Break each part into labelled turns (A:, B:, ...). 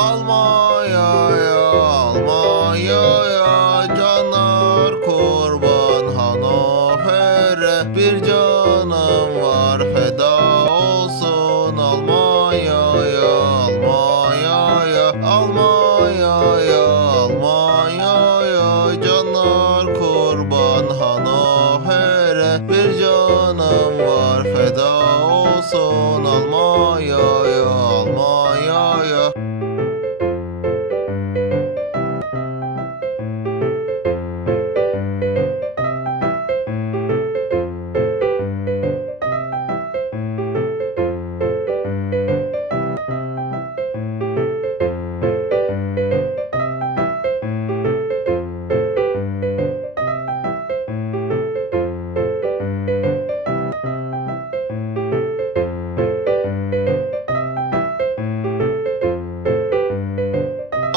A: Almanya'ya Almanya'ya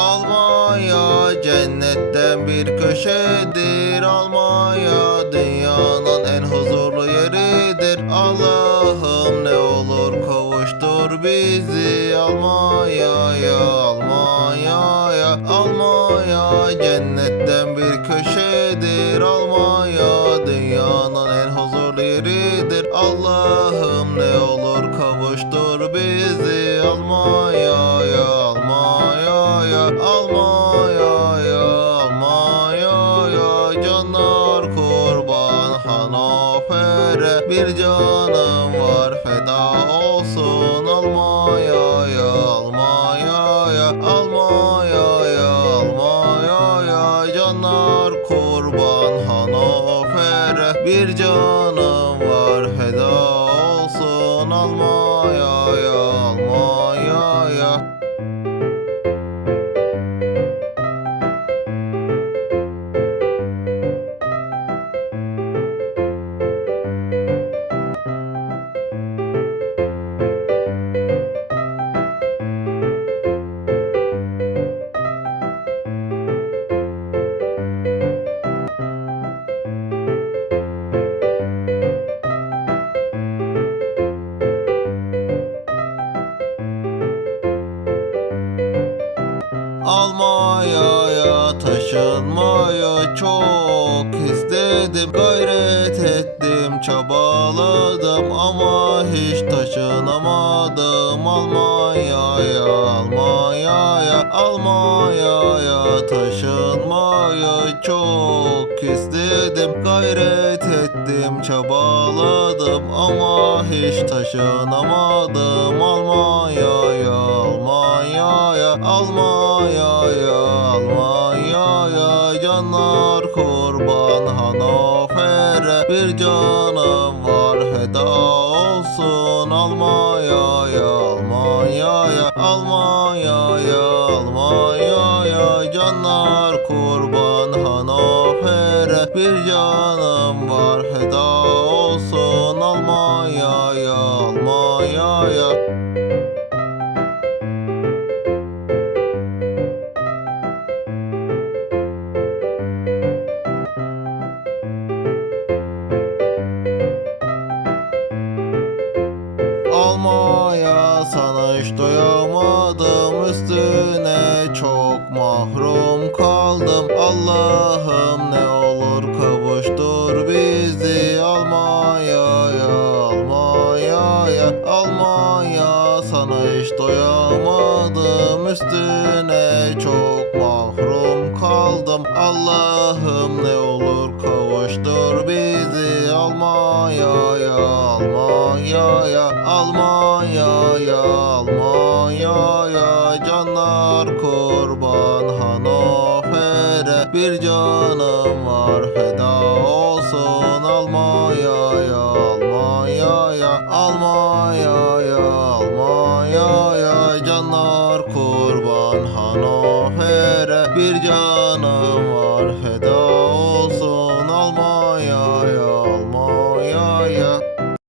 A: Almanya cennetten bir köşedir. Almanya dünyanın en huzurlu yeridir. Allah'ım ne olur kavuştur bizi Almanya'ya Almanya'ya Almanya cennetten bir köşedir. Almanya dünyanın en huzurlu yeridir. Allah'ım ne olur kavuştur bizi Almanya'ya Hanover'e Almanya'ya taşınmayı çok istedim Gayret ettim çabaladım ama hiç taşınamadım. Almanya'ya Almanya'ya Almanya'ya taşınmayı çok istedim Gayret ettim çabaladım ama hiç taşınamadım. Almanya'ya Canlar kurban Hanover'e bir canım var feda olsun. Almanya'ya Almanya'ya Almanya'ya Almanya'ya canlar kurban Hanover'e bir canım var feda olsun. Almanya'ya Almanya'ya Almaya sana hiç doyamadım. Üstüne çok mahrum kaldım. Allah'ım ne olur kavuştur bizi. Almanya'ya Almanya'ya Almanya sana hiç doyamadım. Üstüne çok mahrum kaldım. Allah'ım ne olur Almanya'ya canlar kurban Hanover'e bir canım var. Feda olsun Almanya'ya Almanya'ya Almanya'ya Almanya'ya canlar kurban Hanover'e bir canım var. Feda